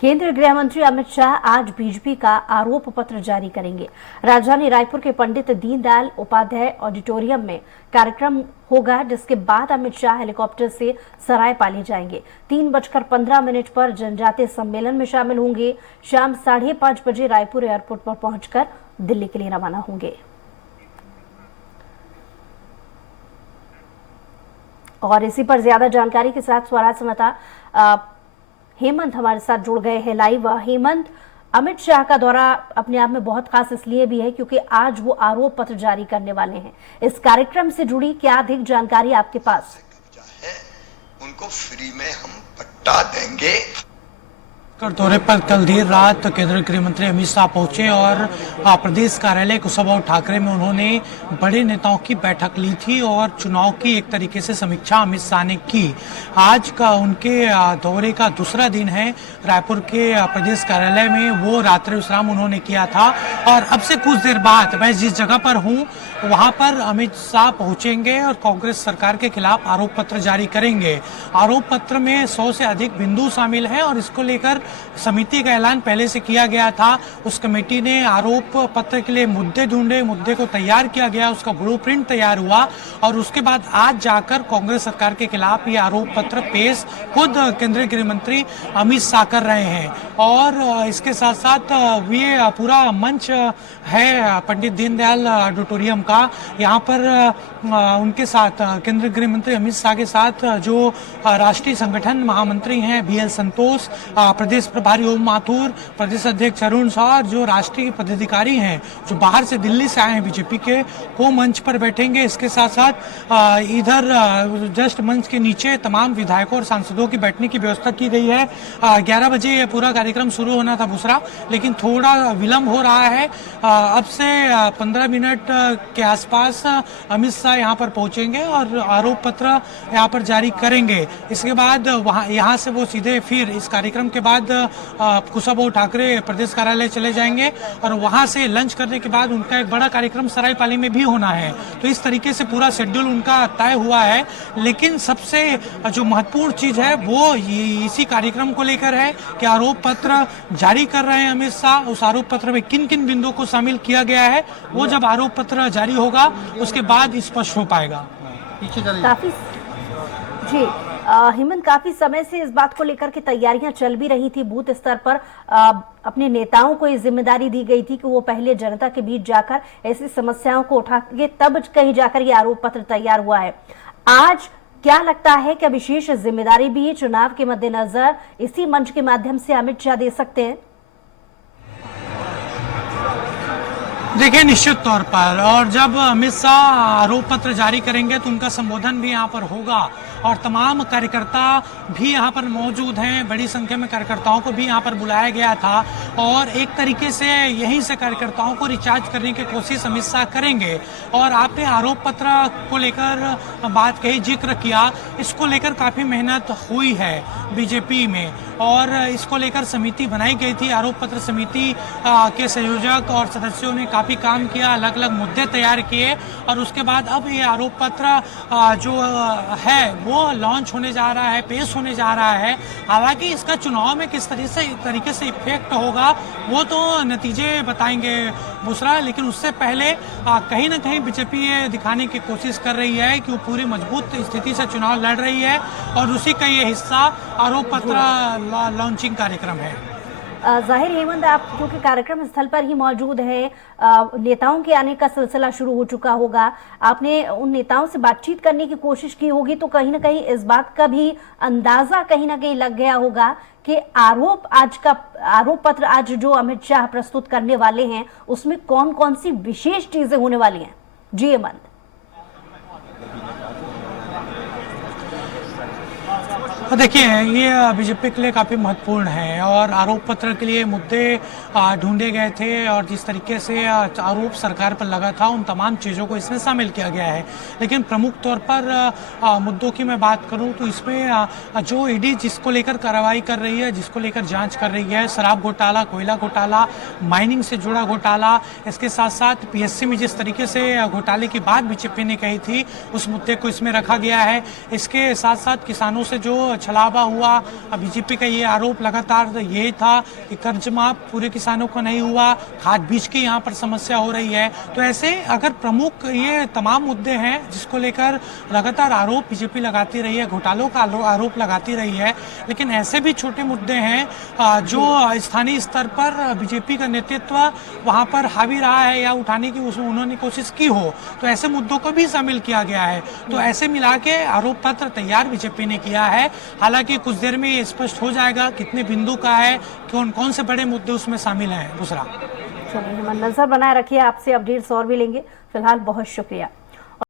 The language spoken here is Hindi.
केंद्रीय गृह मंत्री अमित शाह आज बीजेपी का आरोप पत्र जारी करेंगे। राजधानी रायपुर के पंडित दीनदयाल उपाध्याय ऑडिटोरियम में कार्यक्रम होगा, जिसके बाद अमित शाह हेलीकॉप्टर से सरायपाली जाएंगे। 3:15 पर जनजातीय सम्मेलन में शामिल होंगे। शाम 5:30 बजे रायपुर एयरपोर्ट पर पहुंचकर दिल्ली के लिए रवाना होंगे। और इसी पर ज्यादा जानकारी के साथ स्वराज संवाददाता हेमंत हमारे साथ जुड़ गए हैं लाइव। हेमंत, अमित शाह का दौरा अपने आप में बहुत खास इसलिए भी है क्योंकि आज वो आरोप पत्र जारी करने वाले हैं। इस कार्यक्रम से जुड़ी क्या अधिक जानकारी आपके पास? उनको फ्री में हम पट्टा देंगे। दौरे पर कल देर रात केंद्रीय गृह मंत्री अमित शाह पहुंचे और प्रदेश कार्यालय कुशाभाऊ ठाकरे में उन्होंने बड़े नेताओं की बैठक ली थी और चुनाव की एक तरीके से समीक्षा अमित शाह ने की। आज का उनके दौरे का दूसरा दिन है। रायपुर के प्रदेश कार्यालय में वो रात्रि विश्राम उन्होंने किया था और अब से कुछ देर बाद मैं जिस जगह पर हूँ वहां पर अमित शाह पहुंचेंगे और कांग्रेस सरकार के खिलाफ आरोप पत्र जारी करेंगे। आरोप पत्र में 100 से अधिक बिंदु शामिल हैं और इसको लेकर समिति का ऐलान पहले से किया गया था। उस कमेटी ने आरोप पत्र के लिए मुद्दे ढूंढे, मुद्दे को तैयार किया गया, उसका ब्लूप्रिंट तैयार हुआ और उसके बाद आज जाकर कांग्रेस सरकार के खिलाफ ये आरोप पत्र पेश खुद केंद्रीय गृह मंत्री अमित शाह कर रहे हैं। और इसके साथ साथ ये पूरा मंच है पंडित दीनदयाल ऑडिटोरियम का। यहाँ पर उनके साथ केंद्रीय गृह मंत्री अमित शाह के साथ जो राष्ट्रीय संगठन महामंत्री हैं BL संतोष, प्रदेश प्रभारी ओम माथुर, प्रदेश अध्यक्ष अरुण शाह, जो राष्ट्रीय पदाधिकारी हैं जो बाहर से दिल्ली से आए हैं बीजेपी के, वो मंच पर बैठेंगे। इसके साथ साथ इधर जस्ट मंच के नीचे तमाम विधायकों और सांसदों की बैठने की व्यवस्था की गई है। 11 बजे ये पूरा कार्यक्रम शुरू होना था बुसरा, लेकिन थोड़ा विलंब हो रहा है। अब से 15 मिनट के आसपास अमित शाह यहाँ पर पहुंचेंगे और आरोप पत्र यहाँ पर जारी करेंगे। इसके बाद यहाँ से वो सीधे फिर इस कार्यक्रम के बाद कुशाभाऊ ठाकरे प्रदेश कार्यालय चले जाएंगे और वहां से लंच करने के बाद उनका एक बड़ा कार्यक्रम सरायपाली में भी होना है। तो इस तरीके से पूरा शेड्यूल उनका तय हुआ है। लेकिन सबसे जो महत्वपूर्ण चीज है वो इसी कार्यक्रम को लेकर है कि आरोप पत्र जारी कर रहे हैं अमित शाह। उस आरोप पत्र में किन किन बिंदुओं को शामिल किया गया है वो जब आरोप पत्र जारी होगा उसके बाद स्पष्ट हो पाएगा। काफी जी हेमंत, काफी समय से इस बात को लेकर के तैयारियां चल भी रही थी। बूथ स्तर पर अपने नेताओं को ये जिम्मेदारी दी गई थी कि वो पहले जनता के बीच जाकर ऐसी समस्याओं को उठाएंगे, तब कहीं जाकर ये आरोप पत्र तैयार हुआ है। आज क्या लगता है कि विशेष जिम्मेदारी भी चुनाव के मद्देनजर इसी मंच के माध्यम से अमित शाह दे सकते हैं? देखिए, निश्चित तौर पर, और जब अमित शाह आरोप पत्र जारी करेंगे तो उनका संबोधन भी यहाँ पर होगा और तमाम कार्यकर्ता भी यहाँ पर मौजूद हैं। बड़ी संख्या में कार्यकर्ताओं को भी यहाँ पर बुलाया गया था और एक तरीके से यहीं से कार्यकर्ताओं को रिचार्ज करने की कोशिश अमित शाह करेंगे। और आपने आरोप पत्र को लेकर बात कही, जिक्र किया, इसको लेकर काफ़ी मेहनत हुई है बीजेपी में और इसको लेकर समिति बनाई गई थी। आरोप पत्र समिति के संयोजक और सदस्यों ने काफ़ी काम किया, अलग अलग मुद्दे तैयार किए और उसके बाद अब ये आरोप पत्र जो है वो लॉन्च होने जा रहा है, पेश होने जा रहा है। हालांकि इसका चुनाव में किस तरीके से इफेक्ट होगा वो तो नतीजे बताएंगे बुसरा, लेकिन उससे पहले कहीं ना कहीं बीजेपी ये दिखाने की कोशिश कर रही है कि वो पूरी मजबूत स्थिति से चुनाव लड़ रही है और उसी का ये हिस्सा आरोप पत्र लॉन्चिंग कार्यक्रम है। जाहिर हेमंत, आप क्योंकि कार्यक्रम स्थल पर ही मौजूद है, नेताओं के आने का सिलसिला शुरू हो चुका होगा, आपने उन नेताओं से बातचीत करने की कोशिश की होगी, तो कहीं ना कहीं इस बात का भी अंदाजा कहीं ना कहीं लग गया होगा कि आरोप पत्र आज जो अमित शाह प्रस्तुत करने वाले हैं उसमें कौन कौन सी विशेष चीजें होने वाली हैं। जी हेमंत। देखिए, ये बीजेपी के लिए काफ़ी महत्वपूर्ण है और आरोप पत्र के लिए मुद्दे ढूंढे गए थे और जिस तरीके से आरोप सरकार पर लगा था उन तमाम चीज़ों को इसमें शामिल किया गया है। लेकिन प्रमुख तौर पर मुद्दों की मैं बात करूं तो इसमें जो ईडी जिसको लेकर कार्रवाई कर रही है, जिसको लेकर जांच कर रही है, शराब घोटाला, कोयला घोटाला, माइनिंग से जुड़ा घोटाला, इसके साथ साथ PSC में जिस तरीके से घोटाले की बात बीजेपी ने कही थी उस मुद्दे को इसमें रखा गया है। इसके साथ साथ किसानों से जो छलावा हुआ। बीजेपी का ये आरोप लगातार यही था कि कर्ज माफ पूरे किसानों को नहीं हुआ, खाद बीज की यहाँ पर समस्या हो रही है। तो ऐसे अगर प्रमुख ये तमाम मुद्दे हैं जिसको लेकर लगातार आरोप बीजेपी लगाती रही है, घोटालों का आरोप लगाती रही है, लेकिन ऐसे भी छोटे मुद्दे हैं जो स्थानीय स्तर पर बीजेपी का नेतृत्व वहाँ पर हावी रहा है या उठाने की उन्होंने कोशिश की हो, तो ऐसे मुद्दों को भी शामिल किया गया है। तो ऐसे मिला के आरोप पत्र तैयार बीजेपी ने किया है। हालांकि कुछ देर में ये स्पष्ट हो जाएगा कितने बिंदु का है, कौन कौन से बड़े मुद्दे उसमें शामिल हैं। दूसरा चलिए, हम नजर बनाए रखिए, आपसे अपडेट्स और भी लेंगे। फिलहाल बहुत शुक्रिया।